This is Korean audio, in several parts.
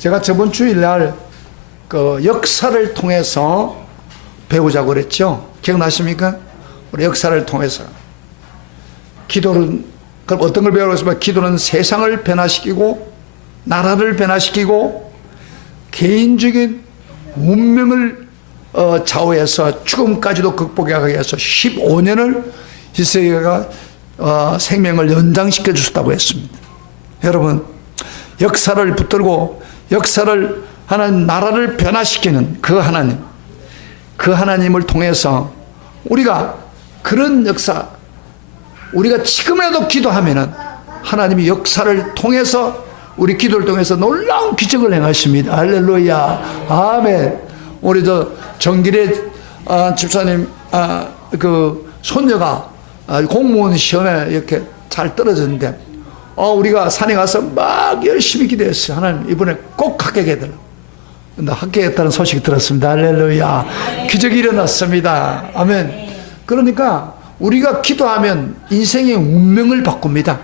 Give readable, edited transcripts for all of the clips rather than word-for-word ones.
제가 저번 주일날 그 역사를 통해서 배우자고 그랬죠. 기억나십니까? 우리 역사를 통해서. 기도는, 그럼 어떤 걸 배우라고 했습니까? 기도는 세상을 변화시키고, 나라를 변화시키고, 개인적인 운명을 좌우해서 죽음까지도 극복하게 해서 15년을 히스기야가 생명을 연장시켜 주셨다고 했습니다. 여러분, 역사를 붙들고 역사를 하는, 나라를 변화시키는 그 하나님, 그 하나님을 통해서 우리가 그런 역사, 우리가 지금이라도 기도하면은 하나님이 역사를 통해서, 우리 기도를 통해서 놀라운 기적을 행하십니다. 할렐루야. 아멘. 우리 저 정길의 집사님 그 손녀가 공무원 시험에 이렇게 잘 떨어졌는데, 우리가 산에 가서 막 열심히 기도했어요. 하나님 이번에 꼭 합격해야 되라. 근데 합격했다는 소식이 들었습니다. 할렐루야. 기적이 일어났습니다. 아멘. 그러니까 우리가 기도하면 인생의 운명을 바꿉니다.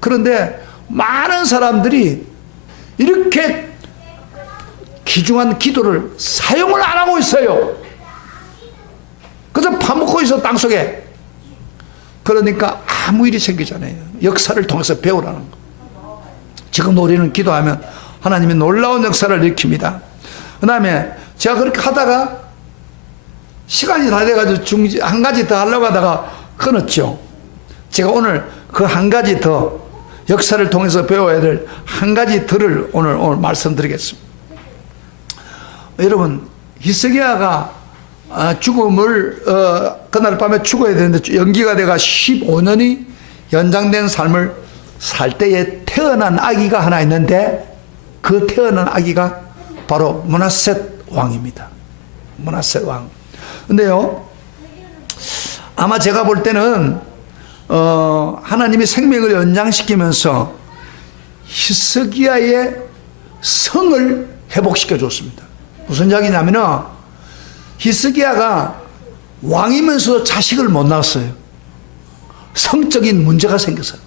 그런데 많은 사람들이 이렇게 귀중한 기도를 사용을 안 하고 있어요. 그래서 파묻고 있어, 땅속에. 그러니까 아무 일이 생기잖아요. 역사를 통해서 배우라는 거. 지금 우리는 기도하면 하나님이 놀라운 역사를 일으킵니다. 그 다음에 제가 그렇게 하다가 시간이 다 돼가지고 한 가지 더 하려고 하다가 끊었죠. 제가 오늘 그 한 가지 더, 역사를 통해서 배워야 될 한 가지 더를 오늘 말씀드리겠습니다. 여러분, 히스기야가 죽음을 그날 밤에 죽어야 되는데 연기가 돼가 15년이 연장된 삶을 살 때에 태어난 아기가 하나 있는데, 그 태어난 아기가 바로 므낫셋 왕입니다. 므낫셋 왕. 근데요, 아마 제가 볼 때는 하나님이 생명을 연장시키면서 히스기야의 성을 회복시켜 줬습니다. 무슨 이야기냐면은, 히스기야가 왕이면서 자식을 못 낳았어요. 성적인 문제가 생겼어요.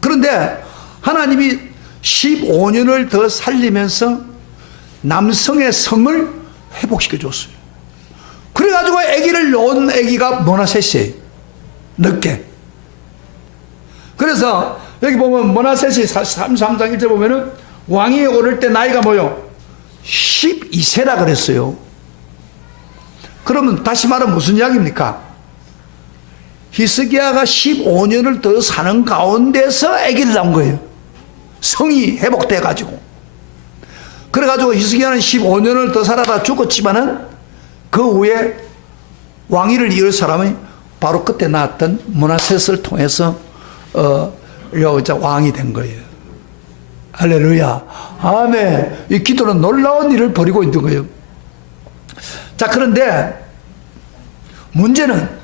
그런데 하나님이 15년을 더 살리면서 남성의 성을 회복시켜 줬어요. 그래가지고 아기를 낳은 아기가 므낫셋이에요. 늦게. 그래서 여기 보면 므낫셋이 33장 1절 보면은 왕이 오를 때 나이가 뭐요? 12세라 그랬어요. 그러면 다시 말하면 무슨 이야기입니까? 히스기야가 15년을 더 사는 가운데서 아기를 낳은 거예요. 성이 회복돼 가지고. 그래가지고 히스기야는 15년을 더 살아다 죽었지만은 그 후에 왕위를 이을 사람이 바로 그때 낳았던 므낫셋을 통해서 왕이 된 거예요. 할렐루야. 아멘. 이 기도는 놀라운 일을 벌이고 있는 거예요. 자, 그런데 문제는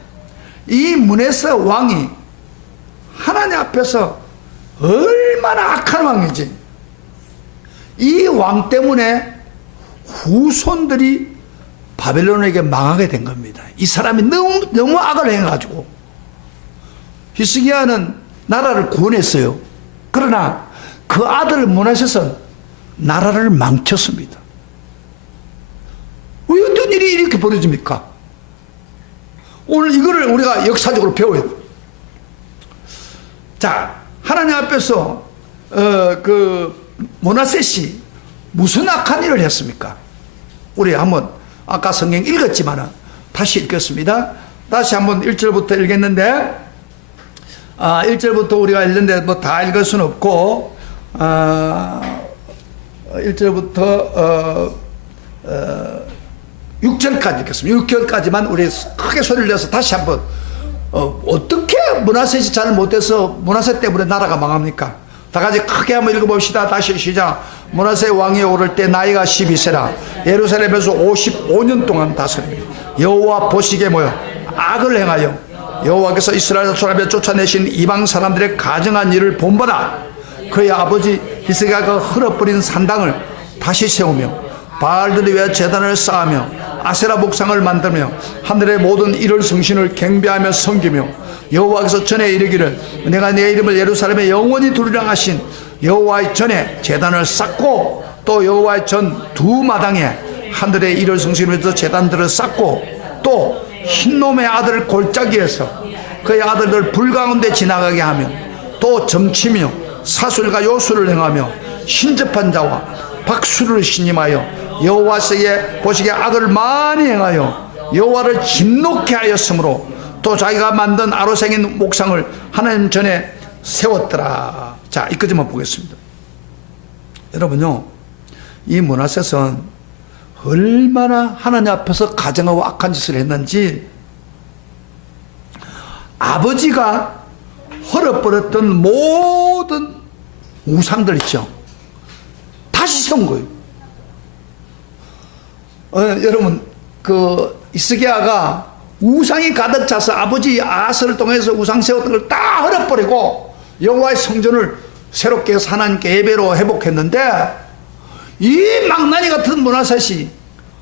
이 므낫셋 왕이 하나님 앞에서 얼마나 악한 왕이지. 이 왕 때문에 후손들이 바벨론에게 망하게 된 겁니다. 이 사람이 너무 악을 행해가지고. 히스기야는 나라를 구원했어요. 그러나 그 아들 므낫셋은 나라를 망쳤습니다. 왜 어떤 일이 이렇게 벌어집니까? 오늘 이거를 우리가 역사적으로 배워야 돼요. 자, 하나님 앞에서 그 므낫셋이 무슨 악한 일을 했습니까? 우리 한번 아까 성경 읽었지만은 다시 읽겠습니다. 다시 한번 1절부터 읽겠는데, 1절부터 우리가 읽는데 뭐 다 읽을 수는 없고, 1절부터 6절까지 읽겠습니다. 6절까지만 우리 크게 소리를 내서 다시 한번, 어떻게 므낫셋이 잘 못해서 므낫셋 때문에 나라가 망합니까? 다 같이 크게 한번 읽어봅시다. 다시 시작. 므낫셋 왕이 오를 때 나이가 12세라 예루살렘에서 55년 동안 다스립니다. 여호와 보시기에 뭐요? 악을 행하여 여호와께서 이스라엘 사람에 쫓아내신 이방 사람들의 가증한 일을 본받아 그의 아버지 히스기야가 흘러버린 산당을 다시 세우며 바알들을 위해 제단을 쌓으며 아세라 목상을 만들며 하늘의 모든 이를 성신을 경배하며 섬기며 여호와께서 전에 이르기를 내가 내 이름을 예루살렘에 영원히 두리라 하신 여호와의 전에 제단을 쌓고 또 여호와의 전 두 마당에 하늘의 일을 성시면서 제단들을 쌓고 또 흰놈의 아들 골짜기에서 그의 아들들 불 가운데 지나가게 하며 또 점치며 사술과 요술을 행하며 신접한 자와 박수를 신임하여 여호와의 보시기에 악을 많이 행하여 여호와를 진노케 하였으므로 또 자기가 만든 아로생인 목상을 하나님 전에 세웠더라. 자, 이까지만 보겠습니다. 여러분요, 이 므낫셋은 얼마나 하나님 앞에서 가증하고 악한 짓을 했는지 아버지가 헐어버렸던 모든 우상들 있죠. 다시 세운 거예요. 여러분, 그 히스기야가 우상이 가득 차서 아버지 아하스를 통해서 우상 세웠던 걸 다 헐어버리고 여호와의 성전을 새롭게 해서 하나님께 예배로 회복했는데 이 망나니 같은 므낫셋이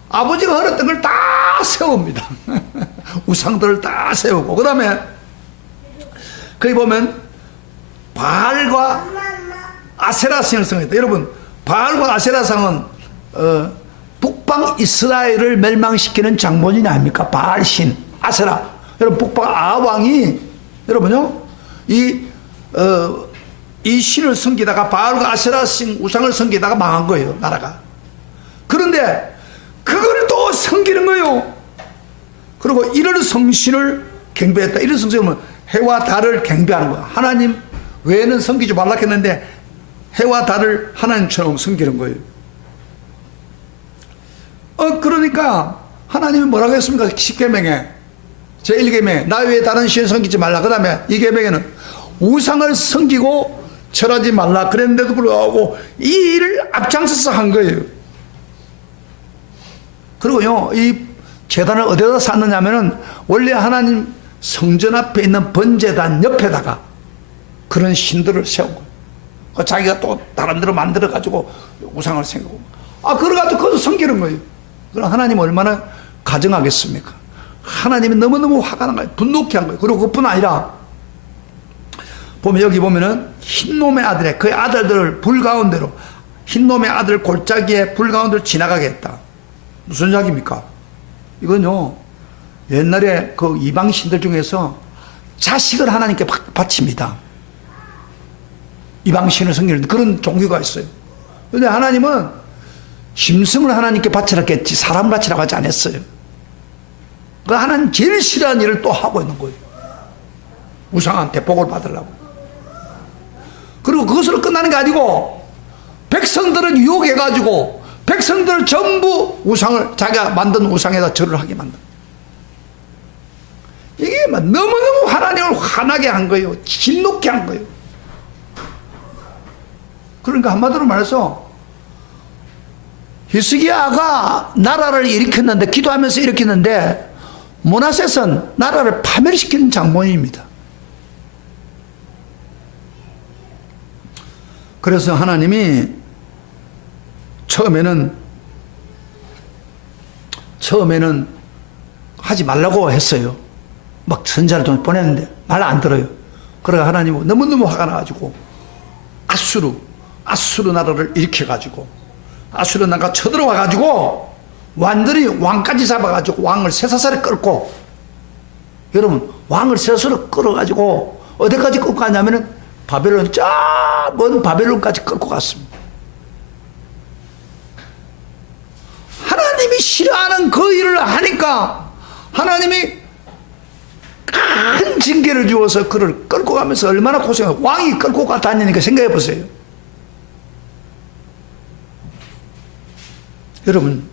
아버지가 헐었던 걸 다 세웁니다. 우상들을 다 세우고 그 다음에 거기 보면 바알과 아세라상을 성했다. 여러분, 바알과 아세라상은 북방 이스라엘을 멸망시키는 장본인이 아닙니까? 바알신, 아세라. 여러분, 북방 아왕이 여러분요, 이 신을 섬기다가 바알과 아세라신 우상을 섬기다가 망한 거예요, 나라가. 그런데 그걸 또 섬기는 거예요. 그리고 이런 성신을 경배했다. 이런 성신은 해와 달을 경배하는 거야. 하나님 외에는 섬기지 말라 했는데 해와 달을 하나님처럼 섬기는 거예요. 그러니까 하나님이 뭐라고 했습니까? 10계명에 제1계명에 나 외에 다른 신을 섬기지 말라. 그 다음에 2계명에는 우상을 섬기고 절하지 말라 그랬는데도 불구하고 이 일을 앞장서서 한 거예요. 그리고요, 이 제단을 어디다 쌌느냐면은 원래 하나님 성전 앞에 있는 번제단 옆에다가 그런 신들을 세운 거예요. 자기가 또 다른 데로 만들어 가지고 우상을 생기고 그래가지고 그것도 섬기는 거예요. 그럼 하나님 얼마나 가증하겠습니까? 하나님이 너무너무 화가 난 거예요. 분노케 한 거예요. 그리고 그뿐 아니라 보면 여기 보면은 흰놈의 아들의 그의 아들들을 불 가운데로 흰놈의 아들 골짜기에 불 가운데로 지나가게 했다. 무슨 이야기입니까? 이건요, 옛날에 그 이방 신들 중에서 자식을 하나님께 바칩니다. 이방 신을 섬기는 그런 종교가 있어요. 그런데 하나님은 짐승을 하나님께 바치라고 했지 사람을 바치라고 하지 않았어요. 그 하나님 제일 싫어하는 일을 또 하고 있는 거예요. 우상한테 복을 받으려고. 그리고 그것으로 끝나는 게 아니고 백성들을 유혹해가지고 백성들 전부 우상을 자기가 만든 우상에다 절을 하게 만든. 이게 막 너무너무 하나님을 화나게 한 거예요. 진노케 한 거예요. 그러니까 한마디로 말해서 히스기야가 나라를 일으켰는데 기도하면서 일으켰는데 므낫셋은 나라를 파멸시키는 장본인입니다. 그래서 하나님이 처음에는 하지 말라고 했어요. 막 선자를 좀 보냈는데 말 안 들어요. 그러가 하나님은 너무너무 화가 나가지고 아수르 나라를 일으켜가지고 아수르 나라가 쳐들어와가지고 완전히 왕까지 잡아가지고 왕을 쇠사슬에 끌고, 여러분 왕을 쇠사슬에 끌어가지고 어디까지 끌고 가냐면은 바벨론, 먼 바벨론까지 끌고 갔습니다. 하나님이 싫어하는 그 일을 하니까 하나님이 큰 징계를 주어서 그를 끌고 가면서 얼마나 고생하고, 왕이 끌고 가 다니니까 생각해 보세요. 여러분,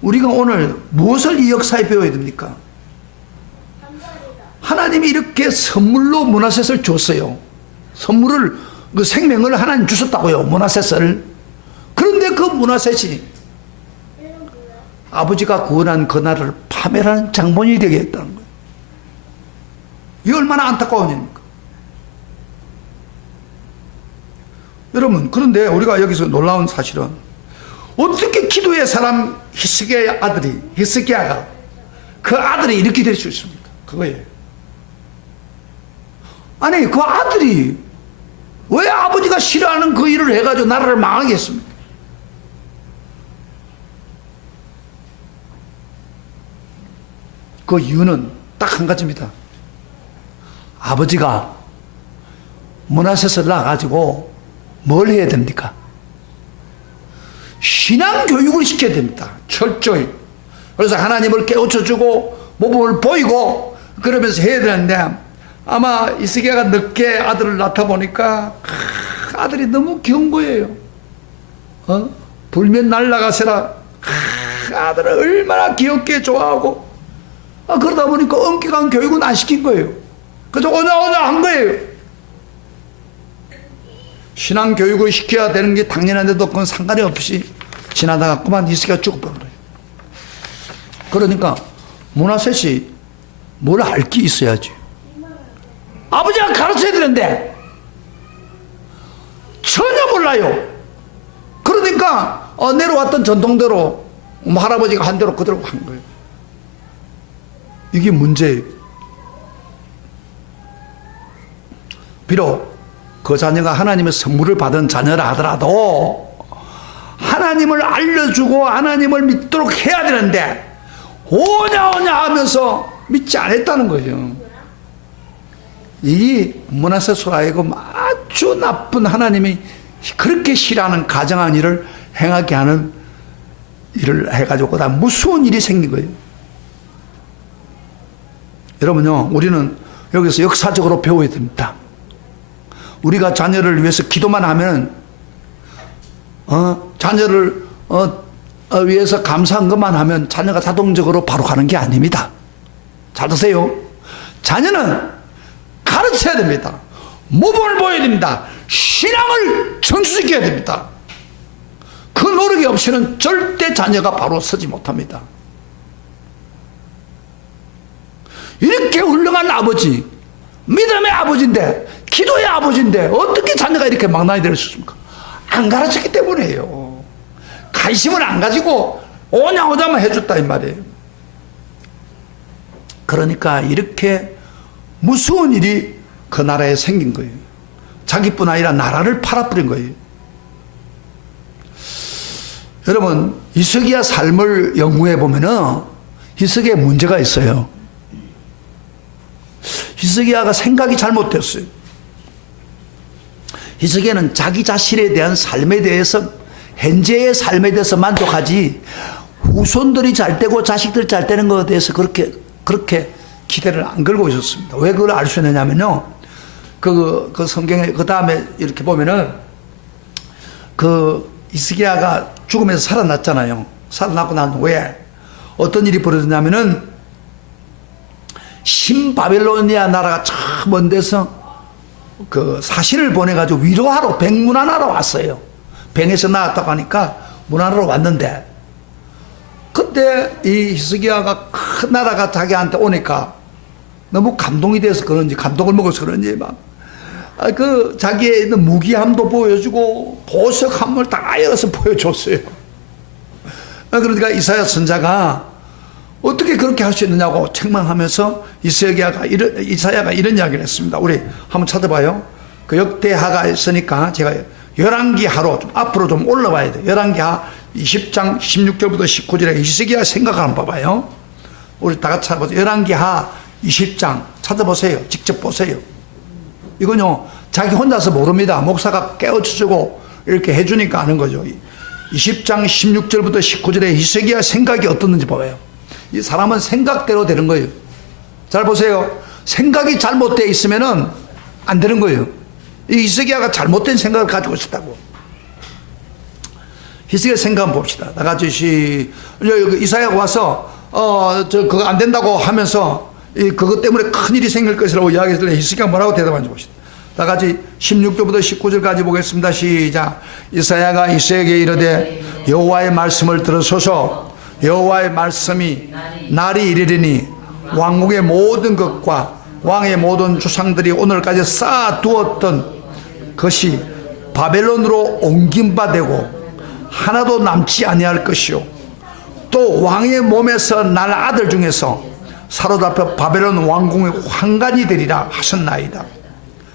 우리가 오늘 무엇을 이 역사에 배워야 됩니까? 하나님이 이렇게 선물로 므낫셋을 줬어요. 선물을, 그 생명을 하나님 주셨다고요, 므낫셋을. 그런데 그 므낫셋이 아버지가 구원한 그 나라를 파멸하는 장본인이 되게 했다는 거예요. 이게 얼마나 안타까운 일입니까? 여러분, 그런데 우리가 여기서 놀라운 사실은 어떻게 기도의 사람 히스기야가 그 아들이 이렇게 될 수 있습니까? 그거예요. 아니, 그 아들이 왜 아버지가 싫어하는 그 일을 해가지고 나라를 망하게 했습니까? 그 이유는 딱 한 가지입니다. 아버지가 문하셋을 낳아가지고 뭘 해야 됩니까? 신앙교육을 시켜야 됩니다. 철저히. 그래서 하나님을 깨우쳐주고 모범을 보이고 그러면서 해야 되는데, 아마 이스기야가 늦게 아들을 낳다 보니까 아들이 너무 귀여운 거예요. 불면 날라가세라. 아들을 얼마나 귀엽게 좋아하고, 그러다 보니까 엄격한 교육은 안 시킨 거예요. 그래서 오냐 한 거예요. 신앙 교육을 시켜야 되는 게 당연한데도 그건 상관이 없이 지나다가 그만 이스기야가 죽어버린 거예요. 그러니까 문하셋이 뭘 알 게 있어야지. 아버지가 가르쳐야 되는데 전혀 몰라요. 그러니까 내려왔던 전통대로 할아버지가 한 대로 그대로 한 거예요. 이게 문제예요. 비록 그 자녀가 하나님의 선물을 받은 자녀라 하더라도 하나님을 알려주고 하나님을 믿도록 해야 되는데 오냐 하면서 믿지 않았다는 거죠. 이 문하셋으로 하여금 아주 나쁜, 하나님이 그렇게 싫어하는 가정한 일을 행하게 하는 일을 해가지고 그다 무서운 일이 생긴 거예요. 여러분요, 우리는 여기서 역사적으로 배워야 됩니다. 우리가 자녀를 위해서 기도만 하면 자녀를 위해서 감사한 것만 하면 자녀가 자동적으로 바로 가는 게 아닙니다. 잘 드세요. 자녀는 가르쳐야 됩니다. 모범을 보여야 됩니다. 신앙을 전수시켜야 됩니다. 그 노력이 없이는 절대 자녀가 바로 서지 못합니다. 이렇게 훌륭한 아버지, 믿음의 아버지인데, 기도의 아버지인데 어떻게 자녀가 이렇게 망나니 될 수 있습니까? 안 가르쳤기 때문이에요. 관심을 안 가지고 오냐만 해줬다 이 말이에요. 그러니까 이렇게 무서운 일이 그 나라에 생긴 거예요. 자기뿐 아니라 나라를 팔아버린 거예요. 여러분, 히스기야 삶을 연구해 보면은 히스기야에 문제가 있어요. 히스기야가 생각이 잘못됐어요. 히스기야는 자기 자신에 대한 삶에 대해서, 현재의 삶에 대해서 만족하지 후손들이 잘 되고 자식들이 잘 되는 것에 대해서 그렇게 기대를 안 걸고 있었습니다. 왜 그걸 알 수 있느냐면요, 그 성경에 그 다음에 이렇게 보면은 그 히스기야가 죽으면서 살아났잖아요. 살아났고 난 후에 어떤 일이 벌어졌냐면은 신바벨로니아 나라가 저 먼 데서 그 사신을 보내가지고 위로하러, 백문안하러 왔어요. 병에서 나왔다고 하니까 문안하러 왔는데, 그때 이 히스기야가 큰 나라가 자기한테 오니까 너무 감동이 돼서 그런지, 감동을 먹어서 그런지 그 자기의 있는 무기함도 보여주고 보석 함을 다 열어서 보여줬어요. 그러니까 이사야 선자가 어떻게 그렇게 할 수 있느냐고 책망하면서 이사야가 이런 이야기를 했습니다. 우리 한번 찾아봐요. 그 역대하가 있으니까 제가 열왕기하로 좀 앞으로 좀 올라와야 돼요. 열왕기하 20장 16절부터 19절에 히스기야 생각을 한번 봐봐요. 우리 다 같이 찾아보세요. 열왕기하 20장 찾아보세요. 직접 보세요. 이건요, 자기 혼자서 모릅니다. 목사가 깨우쳐주고 이렇게 해주니까 아는 거죠. 20장 16절부터 19절에 히스기야 생각이 어떻는지 봐봐요. 이 사람은 생각대로 되는 거예요. 잘 보세요. 생각이 잘못되어 있으면은 안 되는 거예요. 이 히스기야가 잘못된 생각을 가지고 있었다고. 히스기야 생각 한번 봅시다. 나같이 이사야가 와서 그거 안 된다고 하면서 그것 때문에 큰일이 생길 것이라고 이야기했을 때 히스기야가 뭐라고 대답하는지 봅시다. 다같이 16절부터 19절까지 보겠습니다. 시작. 이사야가 이스라엘에게 이르되 여호와의 말씀을 들으소서. 여호와의 말씀이 날이 이르리니 왕국의 모든 것과 왕의 모든 주상들이 오늘까지 쌓아두었던 것이 바벨론으로 옮긴 바 되고 하나도 남지 아니할 것이요, 또 왕의 몸에서 날 아들 중에서 사로잡혀 바벨론 왕궁의 환관이 되리라 하셨나이다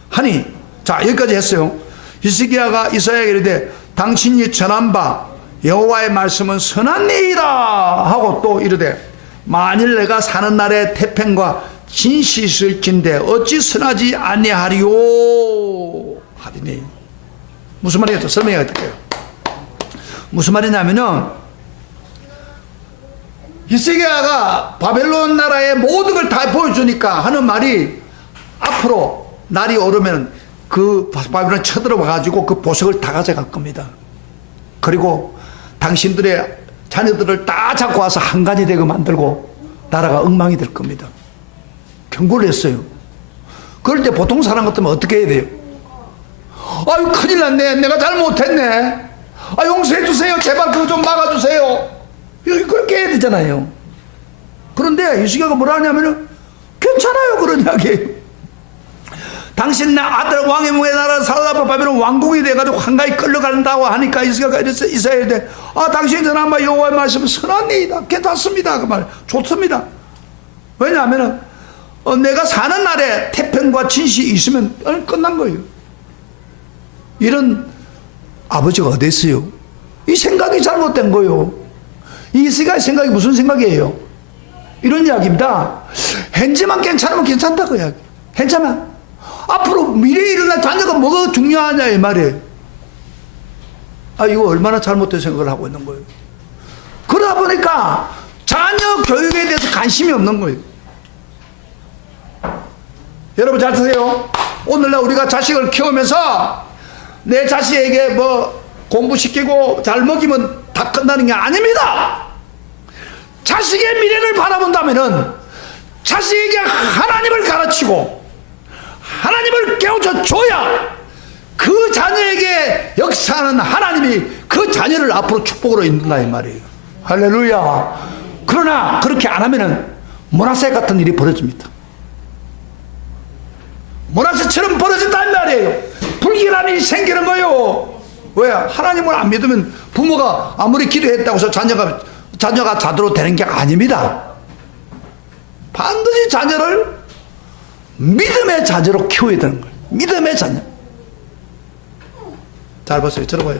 하니, 자 여기까지 했어요. 히스기야가 이사야에게 이르되 당신이 전한 바 여호와의 말씀은 선하니이다 하고 또 이르되 만일 내가 사는 날에 태평과 진시 있을진데 어찌 선하지 아니하리요 하리니. 무슨 말이겠죠? 설명해야 될게요. 무슨 말이냐면은 히스기야가 바벨론 나라의 모든 걸 다 보여주니까 하는 말이 앞으로 날이 오르면 그 바벨론 쳐들어와 가지고 그 보석을 다 가져갈 겁니다. 그리고 당신들의 자녀들을 다 잡고 와서 한간이 되게 만들고 나라가 엉망이 될 겁니다. 경고를 했어요. 그럴 때 보통 사람 같으면 어떻게 해야 돼요? 아유 큰일 났네, 내가 잘못했네, 아 용서해 주세요, 제발 그거 좀 막아주세요, 그렇게 해야 되잖아요. 그런데 히스기야가 뭐라 하냐면은 괜찮아요 그런 이야기예요. 당신 내 아들 왕의 목에 나라 살아다 바벨론 왕국이 돼가지고 한가히 끌려간다고 하니까 히스기야가 이사야에게 당신이 전한 바 여호와의 말씀은 선하니이다, 괜찮습니다 그 말 좋습니다. 왜냐하면은 내가 사는 날에 태평과 진실이 있으면 끝난 거예요. 이런 아버지가 어디 있어요? 이 생각이 잘못된 거예요. 이 히스기야의 생각이 무슨 생각이에요? 이런 이야기입니다. 현재만 괜찮으면 괜찮다고 이야기. 현재만. 앞으로 미래에 일어날 자녀가 뭐가 중요하냐 이 말이에요. 이거 얼마나 잘못된 생각을 하고 있는 거예요. 그러다 보니까 자녀 교육에 대해서 관심이 없는 거예요. 여러분 잘 드세요. 오늘날 우리가 자식을 키우면서 내 자식에게 뭐 공부시키고 잘 먹이면 다 끝나는 게 아닙니다. 자식의 미래를 바라본다면은 자식에게 하나님을 가르치고 하나님을 깨우쳐 줘야 그 자녀에게 역사하는 하나님이 그 자녀를 앞으로 축복으로 인도한다 이 말이에요. 할렐루야. 그러나 그렇게 안 하면은 므낫세 같은 일이 벌어집니다. 므낫세처럼 벌어진단 말이에요. 불길함이 생기는 거예요. 왜? 하나님을 안 믿으면 부모가 아무리 기도했다고 해서 자녀가 자도록 되는 게 아닙니다. 반드시 자녀를 믿음의 자녀로 키워야 되는 거예요. 믿음의 자녀. 잘 보세요. 들어봐요.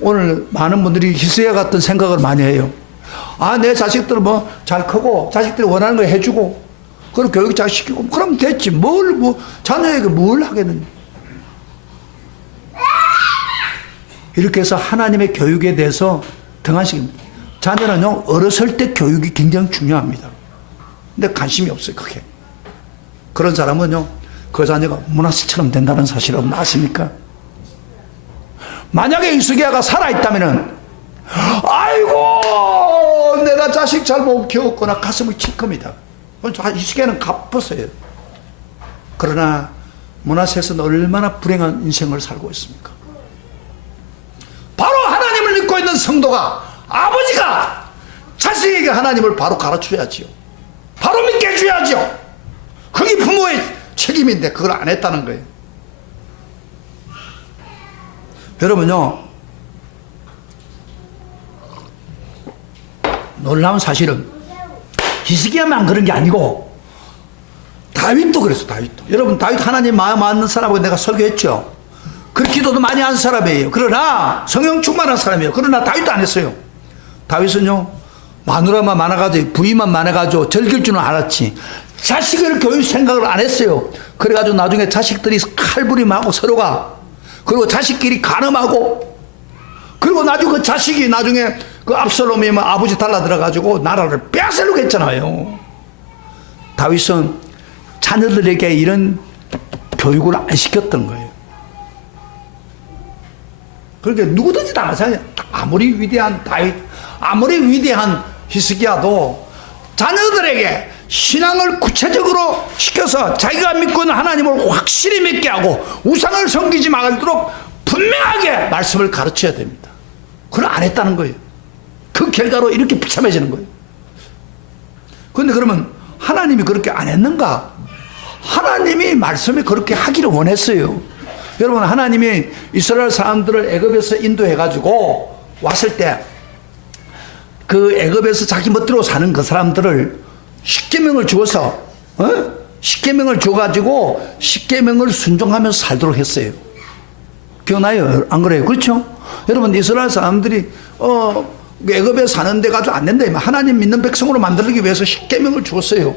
오늘 많은 분들이 히스기야 같은 생각을 많이 해요. 내 자식들 뭐 잘 크고 자식들이 원하는 거 해주고 그럼 교육 잘 시키고 그럼 됐지. 자녀에게 뭘 하겠느냐. 이렇게 해서 하나님의 교육에 대해서 등한식입니다. 자녀는요 어렸을 때 교육이 굉장히 중요합니다. 근데 관심이 없어요. 그게. 그런 사람은요 그 자녀가 므낫세처럼 된다는 사실을 아십니까? 만약에 히스기야가 살아있다면은 아이고 내가 자식 잘못 키웠구나 가슴을 칠 겁니다. 히스기야는 갚았어요. 그러나 므낫세는 얼마나 불행한 인생을 살고 있습니까? 바로 하나님을 믿고 있는 성도가 아버지가 자식에게 하나님을 바로 가르쳐야지요. 바로 믿게 해줘야죠. 그게 부모의 책임인데 그걸 안 했다는 거예요. 여러분요 놀라운 사실은 히스기야만 그런 게 아니고 다윗도 그랬어. 다윗도. 여러분 다윗 하나님 마음 맞는 사람하고 내가 설교했죠. 그 기도도 많이 한 사람이에요. 그러나 성령 충만한 사람이에요. 그러나 다윗도 안 했어요. 다윗은요 마누라만 많아가지고 부인만 많아가지고 즐길 줄은 알았지 자식을 교육 생각을 안 했어요. 그래가지고 나중에 자식들이 칼부림하고 서로가 그리고 자식끼리 간음하고 그리고 나중에 그 자식이 나중에 그 압살롬이 아버지 달라들어가지고 나라를 빼앗으려고 했잖아요. 다윗은 자녀들에게 이런 교육을 안 시켰던 거예요. 그러니까 누구든지 다 마찬가지예요. 아무리 위대한 다윗, 아무리 위대한 히스기야도 자녀들에게 신앙을 구체적으로 시켜서 자기가 믿고 있는 하나님을 확실히 믿게 하고 우상을 섬기지 말도록 분명하게 말씀을 가르쳐야 됩니다. 그걸 안 했다는 거예요. 그 결과로 이렇게 비참해지는 거예요. 그런데 그러면 하나님이 그렇게 안 했는가? 하나님이 말씀에 그렇게 하기를 원했어요. 여러분 하나님이 이스라엘 사람들을 애굽에서 인도해가지고 왔을 때 그 애굽에서 자기 멋대로 사는 그 사람들을 십계명을 주어서 십계명을 줘가지고 십계명을 순종하면서 살도록 했어요. 기억나요? 안 그래요? 그렇죠? 여러분, 이스라엘 사람들이 애굽에 사는 데 가도 안 된다. 하나님 믿는 백성으로 만들기 위해서 십계명을 주었어요.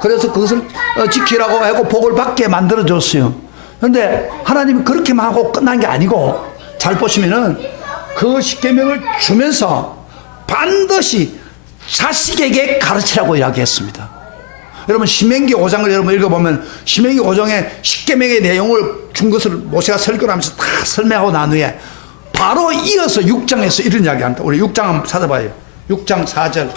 그래서 그것을 지키라고 하고 복을 받게 만들어 줬어요. 그런데 하나님이 그렇게만 하고 끝난 게 아니고, 잘 보시면은 그 십계명을 주면서 반드시 자식에게 가르치라고 이야기했습니다. 여러분, 신명기 5장을 여러분 읽어보면 신명기 5장에 십계명의 내용을 준 것을 모세가 설교를 하면서 다 설명하고 난 후에 바로 이어서 6장에서 이런 이야기 합니다. 우리 6장 한번 찾아봐요. 6장 4절.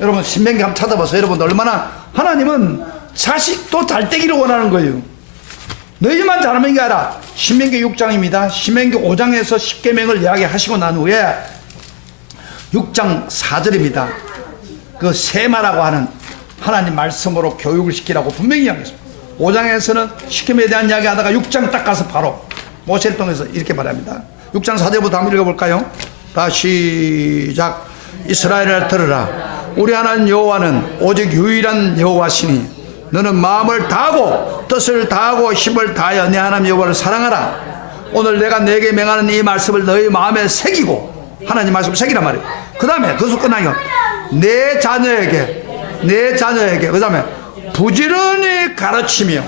여러분, 신명기 한번 찾아봐서 여러분, 얼마나 하나님은 자식도 잘 되기를 원하는 거예요. 너희만 잘하는 게 아니라, 신명기 6장입니다. 신명기 5장에서 십계명을 이야기하시고 난 후에 6장 4절입니다. 그 세마라고 하는 하나님 말씀으로 교육을 시키라고 분명히 이야기했습니다. 5장에서는 십계명에 대한 이야기 하다가 6장 딱 가서 바로 모세를 통해서 이렇게 말합니다. 6장 4절부터 한번 읽어볼까요? 다 시작. 이스라엘을 들으라. 우리 하나님 여호와는 오직 유일한 여호와시니 너는 마음을 다하고 뜻을 다하고 힘을 다하여 내 하나님 여호와를 사랑하라. 오늘 내가 내게 명하는 이 말씀을 너희 마음에 새기고, 하나님 말씀을 새기란 말이에요. 그 다음에 그것을 끝나니까 내 자녀에게 그 다음에 부지런히 가르치며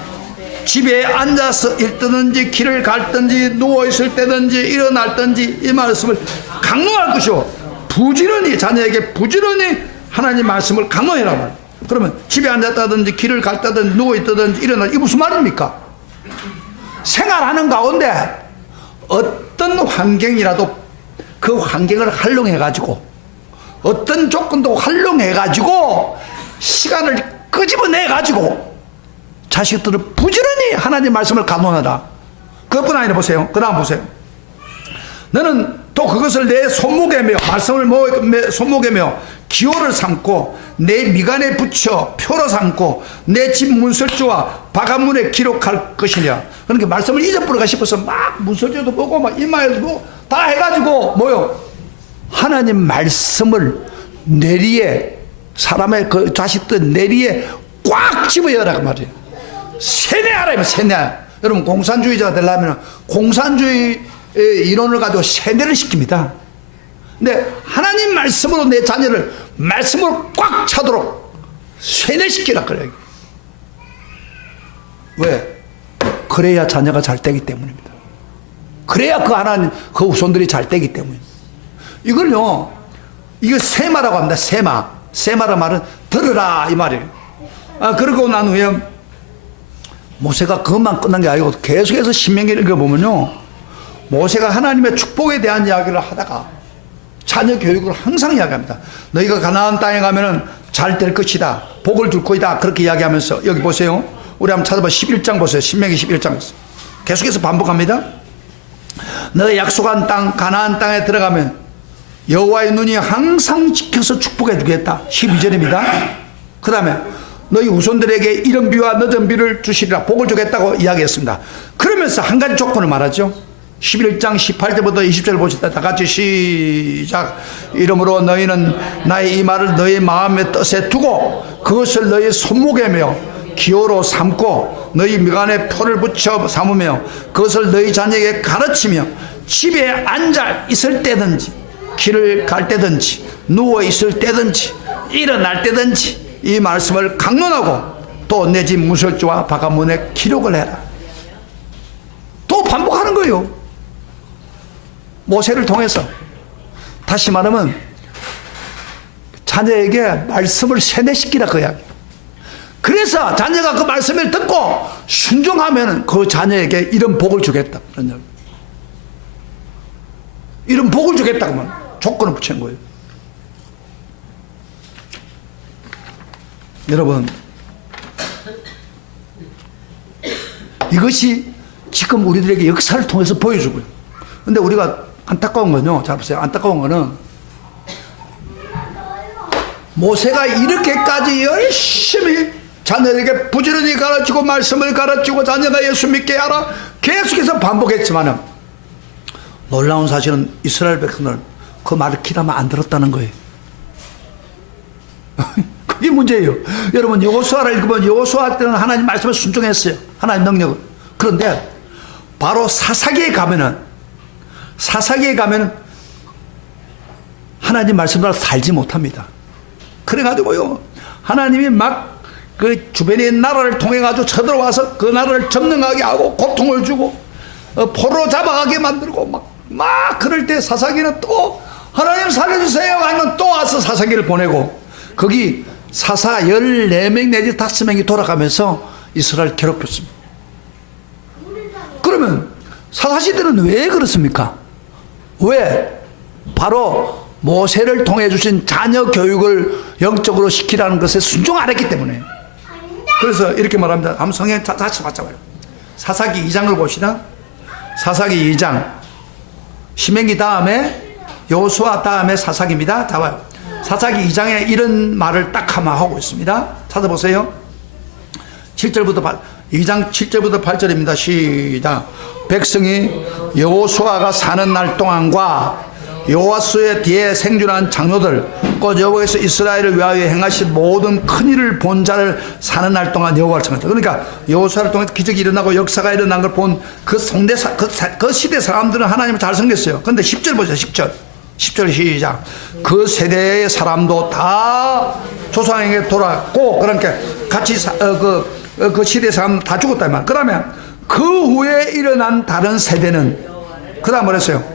집에 앉아서 읽든지 길을 갈든지 누워있을 때든지 일어날든지 이 말씀을 강론할 것이요, 부지런히 자녀에게 부지런히 하나님 말씀을 강론해라 말이에요. 그러면 집에 앉았다든지 길을 갔다든지 누워있다든지 일어나, 이게 무슨 말입니까? 생활하는 가운데 어떤 환경이라도 그 환경을 활용해 가지고, 어떤 조건도 활용해 가지고 시간을 끄집어내 가지고 자식들을 부지런히 하나님 말씀을 강론하라. 그것뿐 아니라 보세요. 그 다음 보세요. 너는 또 그것을 내 손목에 메어, 말씀을 손목에 메어 기호를 삼고 내 미간에 붙여 표로 삼고 내 집 문설주와 바깥문에 기록할 것이냐. 그러니까 말씀을 잊어버릴까 싶어서 막 문설주도 보고 막 이마에도 보고 다 해가지고 뭐요? 하나님 말씀을 내리에, 사람의 그 자식들 내리에 꽉 집어여라 그 말이에요. 세뇌하라, 세뇌. 여러분, 공산주의자가 되려면 공산주의 이론을 가지고 세뇌를 시킵니다. 근데 하나님 말씀으로 내 자녀를 말씀으로 꽉 차도록 세뇌시키라 그래요. 왜? 그래야 자녀가 잘 되기 때문입니다. 그래야 그 하나님, 그 후손들이 잘 되기 때문입니다. 이걸요, 이거 세마라고 합니다. 세마란 말은 들으라 이 말이에요. 그러고 난 후에 모세가 그것만 끝난 게 아니고 계속해서 신명기를 읽어보면요, 모세가 하나님의 축복에 대한 이야기를 하다가 자녀 교육을 항상 이야기합니다. 너희가 가나안 땅에 가면은 잘 될 것이다, 복을 줄 것이다, 그렇게 이야기하면서, 여기 보세요. 우리 한번 찾아봐. 11장 보세요. 신명기 11장 계속해서 반복합니다. 너희 약속한 땅 가나안 땅에 들어가면 여호와의 눈이 항상 지켜서 축복해 주겠다. 12절입니다. 그 다음에 너희 후손들에게 이른 비와 늦은 비를 주시리라, 복을 주겠다고 이야기했습니다. 그러면서 한 가지 조건을 말하죠. 11장 18절부터 20절 보시다. 다 같이 시작. 이러므로 너희는 나의 이 말을 너희 마음의 뜻에 두고 그것을 너희 손목에 메어 기호로 삼고 너희 미간에 표를 붙여 삼으며 그것을 너희 자녀에게 가르치며 집에 앉아 있을 때든지 길을 갈 때든지 누워 있을 때든지 일어날 때든지 이 말씀을 강론하고 또 내 집 문설주와 바깥문에 기록을 해라. 또 반복하는 거예요. 모세를 통해서. 다시 말하면 자녀에게 말씀을 세뇌시키라 그 이야기. 그래서 자녀가 그 말씀을 듣고 순종하면 그 자녀에게 이런 복을 주겠다, 이런 복을 주겠다 그러면 조건을 붙인 거예요. 여러분, 이것이 지금 우리들에게 역사를 통해서 보여주고요. 근데 우리가 안타까운 건요, 잘 보세요. 안타까운 거는 모세가 이렇게까지 열심히 자녀에게 부지런히 가르치고 말씀을 가르치고 자녀가 예수 믿게 하라 계속해서 반복했지만은 놀라운 사실은 이스라엘 백성들은 그 말을 귀담아 안 들었다는 거예요. 그게 문제예요. 여러분, 여호수아를 읽으면 여호수아 때는 하나님 말씀을 순종했어요. 하나님 능력을. 그런데 바로 사사기에 가면은 하나님 말씀대로 살지 못합니다. 그래가지고요, 하나님이 막 그 주변의 나라를 통해가지고 쳐들어와서 그 나라를 점령하게 하고 고통을 주고 포로 잡아가게 만들고 막 그럴 때 사사기는 또 하나님 살려주세요 하면 또 와서 사사기를 보내고, 거기 사사 14명 내지 5명이 돌아가면서 이스라엘 괴롭혔습니다. 그러면 사사시대는 왜 그렇습니까? 왜? 바로 모세를 통해 주신 자녀 교육을 영적으로 시키라는 것에 순종 안 했기 때문에. 그래서 이렇게 말합니다. 한번 성경 다시 맞춰봐요. 사사기 2장을 봅시다. 사사기 2장. 신명기 다음에 여호수아 다음에 사사기입니다. 자 봐요. 사사기 2장에 이런 말을 딱 하나 하고 있습니다. 찾아보세요. 7절부터 2장 7절부터 8절입니다. 시작. 백성이 여호수아가 사는 날 동안과 여호와수의 뒤에 생존한 장로들 곧 여호와께서 이스라엘을 위하여 행하신 모든 큰일을 본 자를 사는 날 동안 여호와를 청했다. 그러니까 여호수아를 통해 기적이 일어나고 역사가 일어난 걸 본 그 성대 그 시대 사람들은 하나님을 잘 섬겼어요. 그런데 10절 보죠. 10절 시작. 그 세대의 사람도 다 조상에게 돌아갔고, 그러니까 같이 그 시대 사람 다 죽었다 이 말. 그러면 그 후에 일어난 다른 세대는 그 다음 뭐랬어요?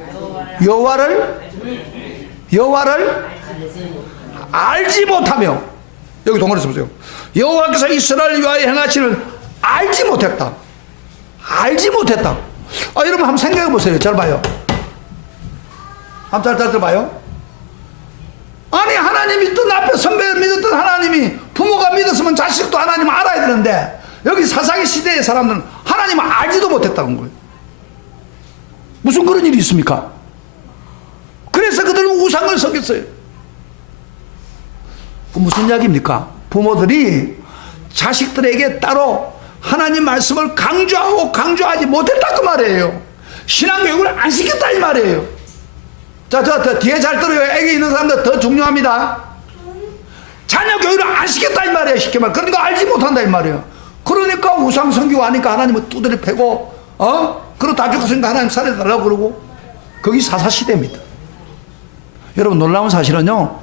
여호와를 알지 못하며, 여기 동원해서 보세요. 여호와께서 이스라엘을 위하여 행하시는 알지 못했다. 여러분 한번 생각해 보세요. 잘 봐요. 한번 잘 들어봐요. 아니, 하나님 믿던 앞에 선배를 믿었던 하나님이, 부모가 믿었으면 자식도 하나님을 알아야 되는데, 여기 사사기 시대의 사람들은 하나님을 알지도 못했다는 거예요. 무슨 그런 일이 있습니까? 그래서 그들은 우상을 섬겼어요. 무슨 이야기입니까? 부모들이 자식들에게 따로 하나님 말씀을 강조하지 못했다 그 말이에요. 신앙교육을 안 시켰다 이 말이에요. 자, 뒤에 잘 들어요. 애기 있는 사람들 더 중요합니다. 자녀 교육을 안 시켰다 이 말이에요. 쉽게 말. 그러니까 알지 못한다 이 말이에요. 그러니까 우상 섬기고 하나님은 두드려 패고, 그리고 다 죽었으니까 하나님 살려달라고 그러고, 거기 사사시대입니다. 여러분, 놀라운 사실은요,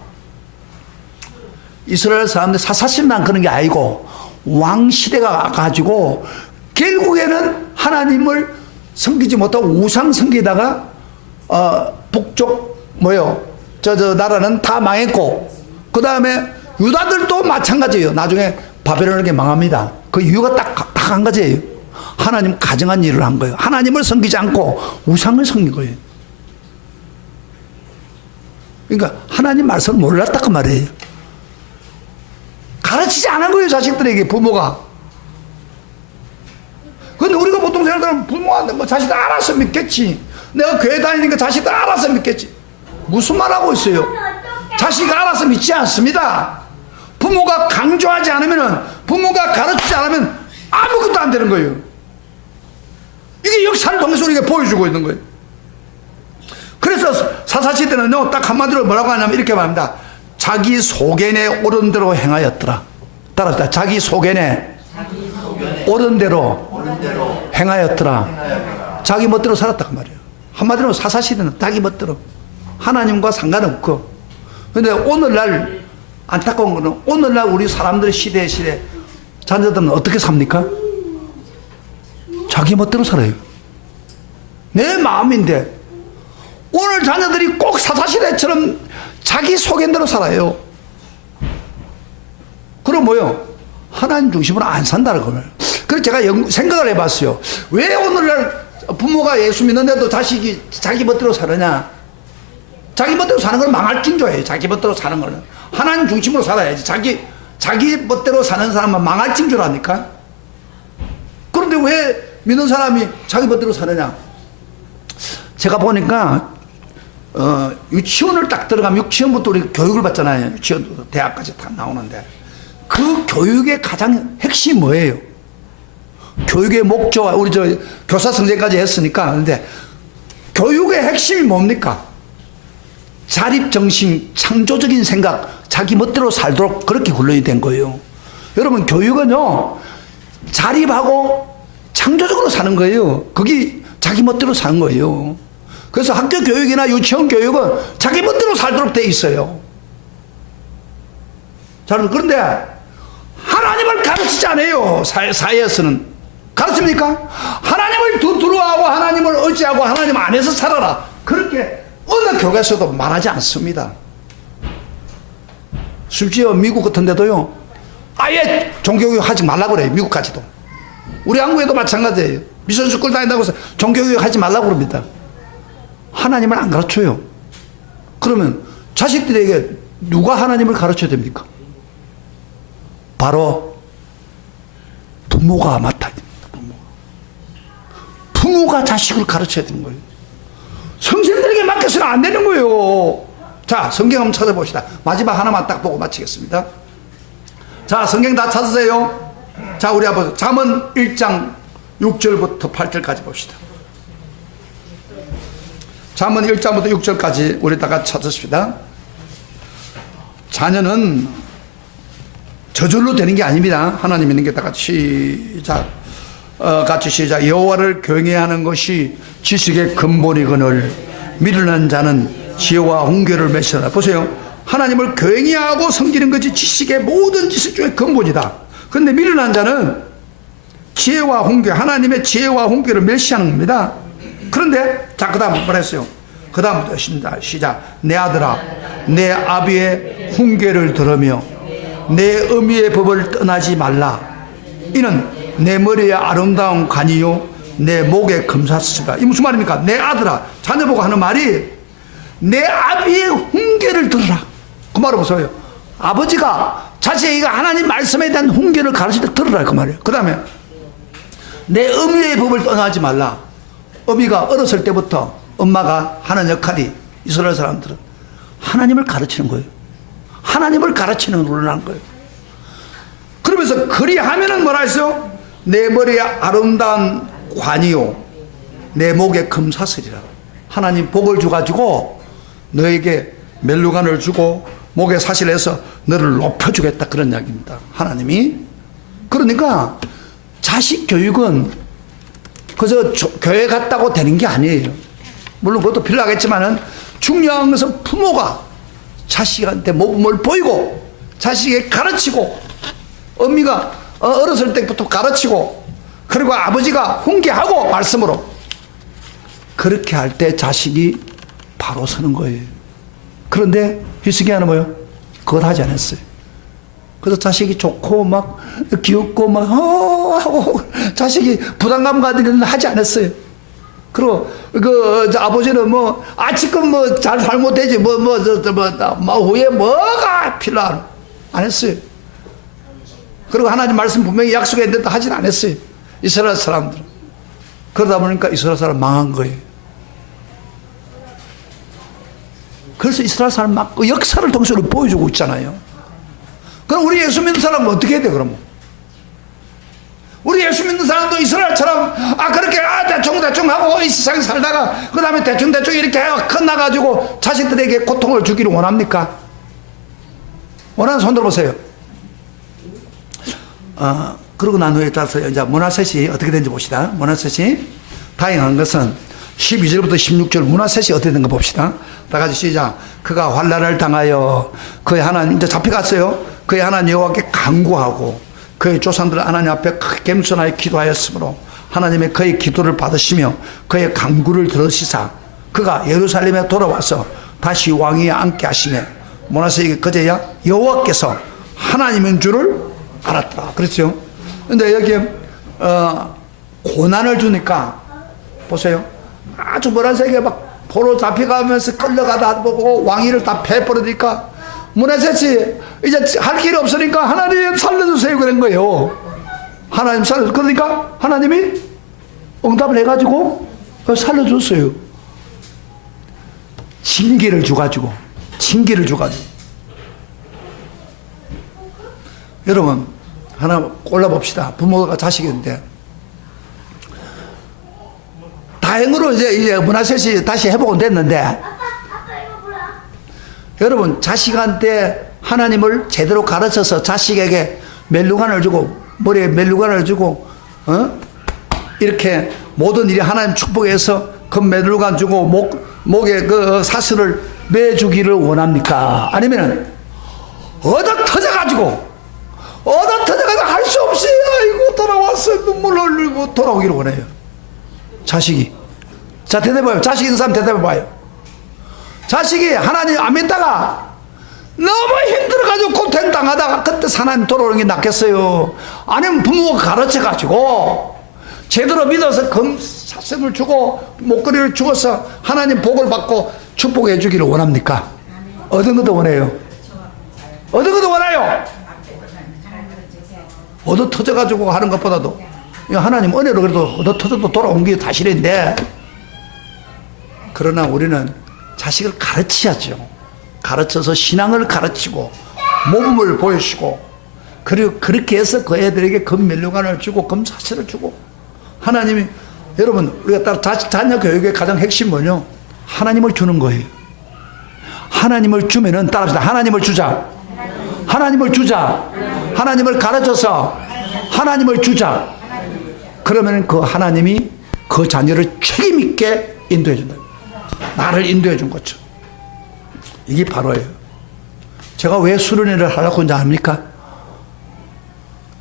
이스라엘 사람들 사사시대만 그런 게 아니고 왕시대가 가지고 결국에는 하나님을 섬기지 못하고 우상 섬기다가 북쪽 저 나라는 다 망했고, 그 다음에 유다들도 마찬가지예요. 나중에 바벨론에게 망합니다. 그 이유가 딱 한 가지예요. 하나님 가정한 일을 한 거예요. 하나님을 섬기지 않고 우상을 섬긴 거예요. 그러니까 하나님 말씀을 몰랐다 그 말이에요. 가르치지 않은 거예요, 자식들에게 부모가. 근데 우리가 보통 생각하면 부모한테 뭐 자식들 알아서 믿겠지. 내가 교회 다니니까 자식들 알아서 믿겠지. 무슨 말 하고 있어요? 자식이 알아서 믿지 않습니다. 부모가 강조하지 않으면은, 부모가 가르치지 않으면 아무것도 안 되는 거예요. 이게 역사를 통해서 우리가 보여주고 있는 거예요. 그래서 사사시대는요, 딱 한마디로 뭐라고 하냐면 이렇게 말합니다. 자기 소견에 옳은 대로 행하였더라. 따라합시다. 자기 소견에 옳은 대로 행하였더라. 자기 멋대로 살았다 그 말이에요. 한마디로 사사시대는 자기 멋대로, 하나님과 상관없고. 근데 오늘날 안타까운 거는, 오늘날 우리 사람들의 시대 자녀들은 어떻게 삽니까? 자기 멋대로 살아요. 내 마음인데 오늘 자녀들이 꼭 사사시대처럼 자기 소견대로 살아요. 그럼 뭐요? 하나님 중심으로 안 산다는 거예요. 그래서 제가 생각을 해봤어요. 왜 오늘날 부모가 예수 믿는데도 자식이 자기 멋대로 살느냐? 자기 멋대로 사는 건 망할 징조예요. 자기 멋대로 사는 거는 하나님 중심으로 살아야지. 자기 멋대로 사는 사람은 망할 징조라니까. 그런데 왜 믿는 사람이 자기 멋대로 사느냐? 제가 보니까 유치원을 딱 들어가면, 유치원부터 우리 교육을 받잖아요. 유치원부터 대학까지 다 나오는데, 그 교육의 가장 핵심이 뭐예요? 교육의 목적과, 우리 교사 선생까지 했으니까. 근데 교육의 핵심이 뭡니까? 자립정신, 창조적인 생각, 자기 멋대로 살도록 그렇게 훈련이 된 거예요. 여러분, 교육은요, 자립하고 창조적으로 사는 거예요. 거기 자기 멋대로 사는 거예요. 그래서 학교 교육이나 유치원 교육은 자기 멋대로 살도록 돼 있어요. 자, 그런데 하나님을 가르치지 않아요. 사회에서는. 가르칩니까? 하나님을 두려워하고 하나님을 의지하고 하나님 안에서 살아라. 그렇게 어느 교회에서도 말하지 않습니다. 심지어 미국 같은 데도요, 아예 종교교육 하지 말라고 그래요. 미국까지도. 우리 한국에도 마찬가지예요. 미션스쿨 다닌다고 해서 종교교육 하지 말라고 그럽니다. 하나님을 안 가르쳐요. 그러면 자식들에게 누가 하나님을 가르쳐야 됩니까? 바로 부모가 맡아야 됩니다. 부모가 자식을 가르쳐야 되는 거예요. 성신들에게 맡겨서는 안 되는 거예요. 자, 성경 한번 찾아봅시다. 마지막 하나만 딱 보고 마치겠습니다. 자, 성경 다 찾으세요. 자, 우리 한번 잠언 1장 6절부터 8절까지 봅시다. 잠언 1장부터 6절까지 우리 다 같이 찾으십시다. 자녀는 저절로 되는 게 아닙니다. 하나님 있는 게 다 같이 시작. 같이 시작. 여호와를 경외하는 하는 것이 지식의 근본이거늘 미련한 자는 지혜와 훈계를 맺으라. 보세요. 하나님을 경외하고 섬기는 것이 지식의 모든 지식 중에 근본이다. 그런데 미련한 자는 지혜와 훈계, 하나님의 지혜와 훈계를 멸시하는 겁니다. 그런데 자, 그 다음 뭐라 했어요? 그 다음부터 시작. 내 아들아, 내 아비의 훈계를 들으며 내 어미의 법을 떠나지 말라. 이는 내 머리에 아름다운 관이요 내 목에 금사스다. 이 무슨 말입니까? 내 아들아, 자녀 보고 하는 말이 내 아비의 훈계를 들으라. 그 말을 보세요. 아버지가 자식에게 하나님 말씀에 대한 훈계를 가르칠 때 들으라 그 말이에요. 그 다음에 내 어미의 법을 떠나지 말라. 어미가 어렸을 때부터 엄마가 하는 역할이 이스라엘 사람들은 하나님을 가르치는 거예요. 하나님을 가르치는 룰을 하는 거예요. 그러면서 그리하면은 뭐라 했어요? 내 머리에 아름다운 관이요 내 목에 금사슬이라. 하나님 복을 주가지고 너에게 멜루관을 주고 목에 사슬해서 너를 높여주겠다, 그런 이야기입니다. 하나님이. 그러니까 자식 교육은 그저 교회 갔다고 되는 게 아니에요. 물론 그것도 필요하겠지만은 중요한 것은 부모가 자식한테 모범을 보이고 자식에게 가르치고, 어미가 어렸을 때부터 가르치고, 그리고 아버지가 훈계하고 말씀으로, 그렇게 할 때 자식이 바로 서는 거예요. 그런데 히스기야는 뭐요? 그걸 하지 않았어요. 그래서 자식이 좋고 막 귀엽고 막 하고 자식이 부담감 가지는 하지 않았어요. 그리고 그 아버지는 뭐 지금 뭐 잘 잘못되지 뭐 후에 뭐가 필요한 안 했어요. 그리고 하나님 말씀 분명히 약속했는데 하진 않았어요. 이스라엘 사람들. 그러다 보니까 이스라엘 사람 망한 거예요. 그래서 이스라엘 사람 막 그 역사를 통해서 보여주고 있잖아요. 그럼 우리 예수 믿는 사람은 어떻게 해야 돼, 그러면? 우리 예수 믿는 사람도 이스라엘처럼 그렇게 대충 하고 이 세상에 살다가 그 다음에 대충 이렇게 끝나가지고 자식들에게 고통을 주기를 원합니까? 원하는 손 들어보세요. 그러고 난 후에 따라서 이제 문하셋이 어떻게 되는지 봅시다. 문하셋이 다행한 것은 12절부터 16절 문하셋이 어떻게 된 거 봅시다. 다 같이 시작. 그가 환난을 당하여 그의 하나님, 이제 잡혀갔어요. 그의 하나님 여호와께 간구하고 그의 조상들 하나님 앞에 크게 겸손하여 기도하였으므로 하나님의 그의 기도를 받으시며 그의 간구를 들으시사 그가 예루살렘에 돌아와서 다시 왕위에 앉게 하시며 문하셋에게 그제야 여호와께서 하나님인 줄을 알았더라. 그렇죠? 근데 여기에 고난을 주니까 보세요. 아주 문하셋에게 막 포로 잡혀가면서 끌려가다 보고 왕위를 다 패버리니까 문하셋이 이제 할 길이 없으니까 하나님 살려주세요 그런 거예요. 하나님 살려주세요. 그러니까 하나님이 응답을 해가지고 살려줬어요. 징계를 줘가지고 여러분 하나 골라봅시다. 부모가 자식인데 다행으로 이제 문하셋이 다시 회복은 됐는데, 여러분 자식한테 하나님을 제대로 가르쳐서 자식에게 멜루관을 주고 머리에 멜루관을 주고 이렇게 모든 일이 하나님 축복해서 금메달관 주고 목에 그 사슬을 매주기를 원합니까? 아니면은 얻어 터져가지고 할 수 없이 아이고 돌아왔어요 눈물 흘리고 돌아오기를 원해요. 자식이. 자, 대답해봐요. 자식 있는 사람 대답해봐요. 자식이 하나님 안 믿다가 너무 힘들어가지고 고통 당하다가 그때 하나님 돌아오는 게 낫겠어요? 아니면 부모가 가르쳐가지고 제대로 믿어서 금사슴을 주고 목걸이를 주어서 하나님 복을 받고 축복해 주기를 원합니까? 어떤 것도 원해요? 어떤 것도 원해요? 얻어 터져가지고 하는 것보다도 하나님 은혜로 그래도 얻어 터져도 돌아온 게 사실인데, 그러나 우리는 자식을 가르쳐야죠. 가르쳐서 신앙을 가르치고 모범을 보여주고, 그리고 그렇게 해서 그 애들에게 금면류관을 주고 금사슬을 주고, 하나님이, 여러분 우리가 자녀 교육의 가장 핵심 뭐냐? 하나님을 주는 거예요. 하나님을 주면은 따라합시다. 하나님을 주자. 하나님을 주자. 하나님을 가르쳐서 하나님을 주자. 그러면 그 하나님이 그 자녀를 책임있게 인도해 준다. 나를 인도해 준 거죠. 이게 바로예요. 제가 왜 수련회를 하려고 하는지 압니까?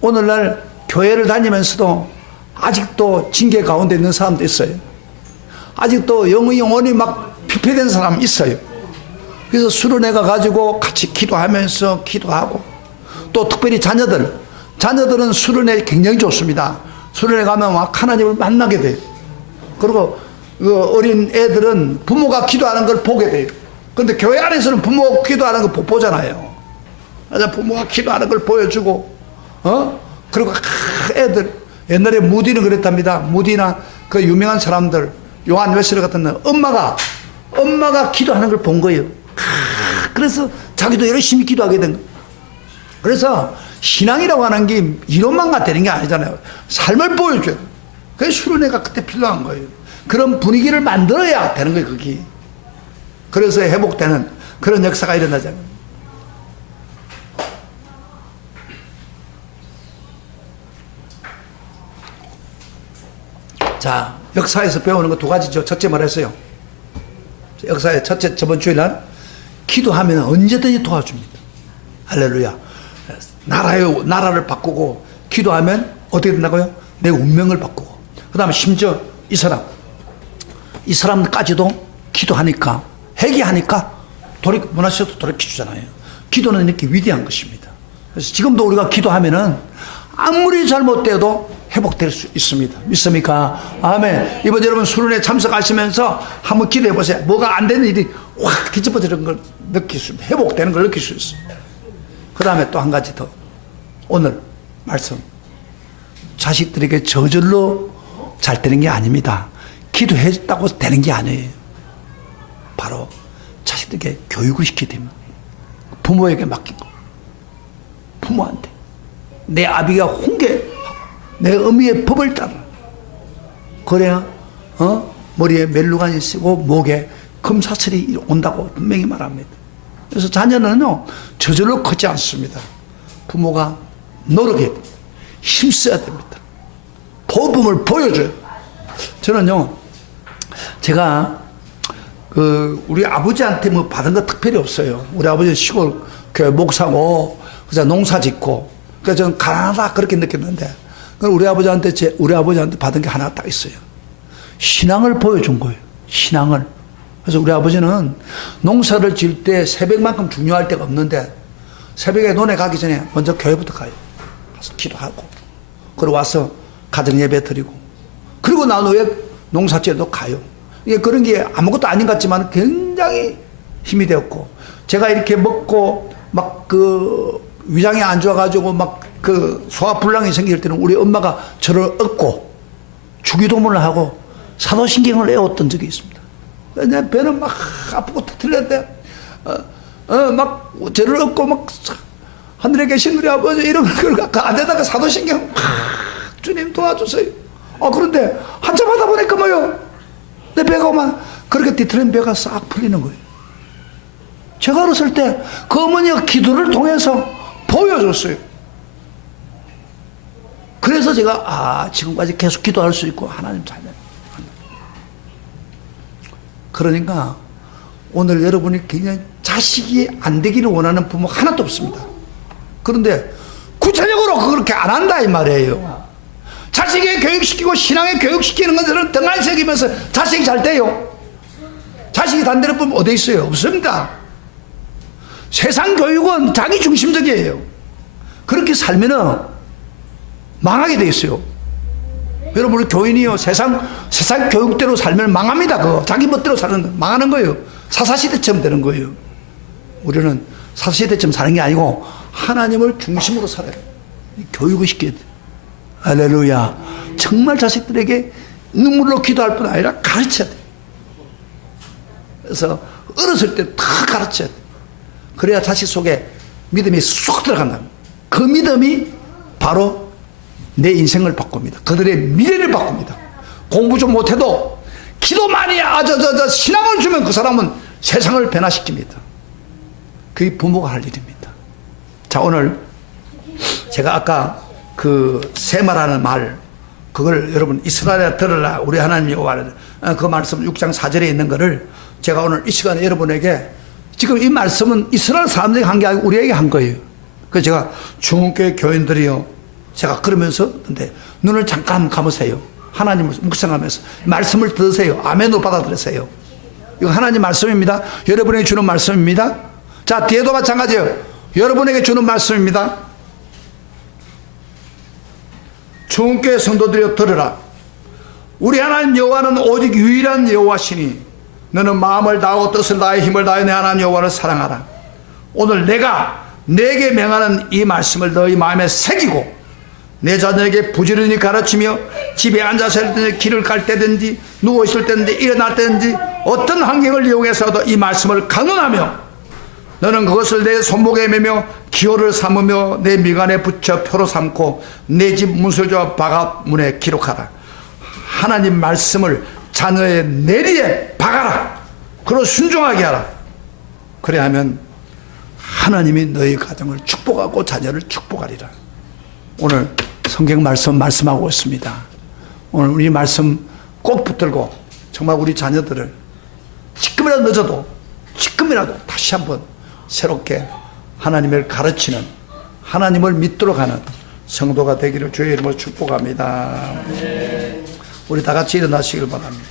오늘날 교회를 다니면서도 아직도 징계 가운데 있는 사람도 있어요. 아직도 영혼이 막 피폐된 사람 있어요. 그래서 수련회가 가지고 같이 기도하면서 기도하고, 또 특별히 자녀들은 수련회 굉장히 좋습니다. 수련회 가면 막 하나님을 만나게 돼요. 그리고 그 어린 애들은 부모가 기도하는 걸 보게 돼요. 그런데 교회 안에서는 부모가 기도하는 걸 못 보잖아요. 그래서 부모가 기도하는 걸 보여주고, 그리고 애들, 옛날에 무디는 그랬답니다. 무디나 그 유명한 사람들, 요한 웨슬리 같은 엄마가 기도하는 걸 본 거예요. 그래서 자기도 열심히 기도하게 된 거예요. 그래서 신앙이라고 하는 게 이론만 되는 게 아니잖아요. 삶을 보여줘야 돼요. 그게 수련회가 그때 필요한 거예요. 그런 분위기를 만들어야 되는 거예요, 그게. 그래서 회복되는 그런 역사가 일어나잖아요. 자, 역사에서 배우는 거 두 가지죠. 첫째 말했어요. 역사의 첫째, 저번 주일날 기도하면 언제든지 도와줍니다. 할렐루야. 나라를 바꾸고, 기도하면 어떻게 된다고요? 내 운명을 바꾸고. 그 다음에 심지어 이 사람까지도 기도하니까, 회개하니까 문화시도 돌이켜주잖아요. 기도는 이렇게 위대한 것입니다. 그래서 지금도 우리가 기도하면은 아무리 잘못돼도 회복될 수 있습니다. 믿습니까? 아멘. 이번 여러분 수련회 참석하시면서 한번 기도해 보세요. 뭐가 안 되는 일이 확 뒤집어지는 걸 느낄 수 있습니다. 회복되는 걸 느낄 수 있습니다. 그 다음에 또 한 가지 더. 오늘 말씀. 자식들에게 저절로 잘 되는 게 아닙니다. 기도했다고 되는 게 아니에요. 바로 자식들에게 교육을 시켜야 됩니다. 부모에게 맡긴 거. 부모한테. 내 아비가 내 어미의 법을 따라. 그래야 머리에 멜루간이 쓰고 목에 금사슬이 온다고 분명히 말합니다. 그래서 자녀는요 저절로 크지 않습니다. 부모가 노력해야 됩니다. 힘써야 됩니다. 복음을 보여줘요. 저는요 제가 우리 아버지한테 뭐 받은 거 특별히 없어요. 우리 아버지는 시골 교회 목사고 그래서 농사 짓고, 그래서 저는 가난하다 그렇게 느꼈는데, 우리 아버지한테 받은 게 하나 딱 있어요. 신앙을 보여준 거예요. 신앙을. 그래서 우리 아버지는 농사를 지을 때 새벽만큼 중요할 때가 없는데, 새벽에 논에 가기 전에 먼저 교회부터 가요. 가서 기도하고, 그리고 와서 가정 예배 드리고, 그리고 난 후에 농사지에도 가요. 이게 그런 게 아무것도 아닌 것 같지만 굉장히 힘이 되었고, 제가 이렇게 먹고 막 위장이 안 좋아가지고 막 소화불량이 생길 때는 우리 엄마가 저를 업고 주기도문을 하고 사도신경을 애웠던 적이 있습니다. 내 배는 막 아프고 틀렸는데 막 저를 업고 막 하늘에 계신 우리 아버지 이런 걸 안에다가 사도신경 주님 도와주세요. 그런데 한참 하다 보니까 뭐요? 내 배가 오면 그렇게 뒤틀린 배가 싹 풀리는 거예요. 제가 어렸을 때 그 어머니가 기도를 통해서 보여줬어요. 그래서 그래서 제가 지금까지 계속 기도할 수 있고 하나님 자녀. 그러니까 오늘 여러분이 굉장히 자식이 안 되기를 원하는 부모 하나도 없습니다. 그런데 구체적으로 그렇게 안 한다 이 말이에요. 자식에 교육시키고 신앙에 교육시키는 것들은 등한 새기면서 자식이 잘 돼요. 자식이 안 되는 부모 어디 있어요? 없습니다. 세상 교육은 자기 중심적이에요. 그렇게 살면은 망하게 돼 있어요. 여러분 우리 교인이요 세상 교육대로 살면 망합니다. 그거 자기 멋대로 사는 망하는 거예요. 사사시대처럼 되는 거예요. 우리는 사사시대처럼 사는 게 아니고 하나님을 중심으로 살아요. 교육을 시켜야 돼. 할렐루야. 정말 자식들에게 눈물로 기도할 뿐 아니라 가르쳐야 돼. 그래서 어렸을 때 다 가르쳐야 돼. 그래야 자식 속에 믿음이 쏙 들어간다. 그 믿음이 바로 내 인생을 바꿉니다. 그들의 미래를 바꿉니다. 공부 좀 못해도 기도 많이 신앙을 주면 그 사람은 세상을 변화시킵니다. 그게 부모가 할 일입니다. 자, 오늘 제가 아까 그 세마라는 말, 그걸 여러분 이스라엘에 들으라 우리 하나님 여호와를, 그 말씀 6장 4절에 있는 거를 제가 오늘 이 시간에 여러분에게, 지금 이 말씀은 이스라엘 사람들에게 한 게 아니고 우리에게 한 거예요. 그래서 제가 중흥교회 교인들이요, 제가 그러면서 근데 눈을 잠깐 감으세요. 하나님을 묵상하면서 말씀을 들으세요. 아멘으로 받아들이세요. 이거 하나님 말씀입니다. 여러분에게 주는 말씀입니다. 자, 뒤에도 마찬가지예요. 여러분에게 주는 말씀입니다. 중흥교회 성도들이여 들으라. 우리 하나님 여호와는 오직 유일한 여호와시니 너는 마음을 다하고 뜻을 다해 힘을 다해 내 하나님 여호와를 사랑하라. 오늘 내가 내게 명하는 이 말씀을 너희 마음에 새기고 내 자녀에게 부지런히 가르치며 집에 앉아서 있든지 길을 갈 때든지 누워있을 때든지 일어날 때든지 어떤 환경을 이용해서도 이 말씀을 강론하며 너는 그것을 내 손목에 매며 기호를 삼으며 내 미간에 붙여 표로 삼고 내 집 문설주와 바깥문에 기록하라. 하나님 말씀을 자녀의 내리에 박아라. 그리고 순종하게 하라. 그래 하면 하나님이 너희 가정을 축복하고 자녀를 축복하리라. 오늘 성경 말씀하고 있습니다. 오늘 우리 말씀 꼭 붙들고 정말 우리 자녀들을 지금이라도 늦어도 지금이라도 다시 한번 새롭게 하나님을 가르치는, 하나님을 믿도록 하는 성도가 되기를 주의 이름으로 축복합니다. 우리 다 같이 일어나시길 바랍니다.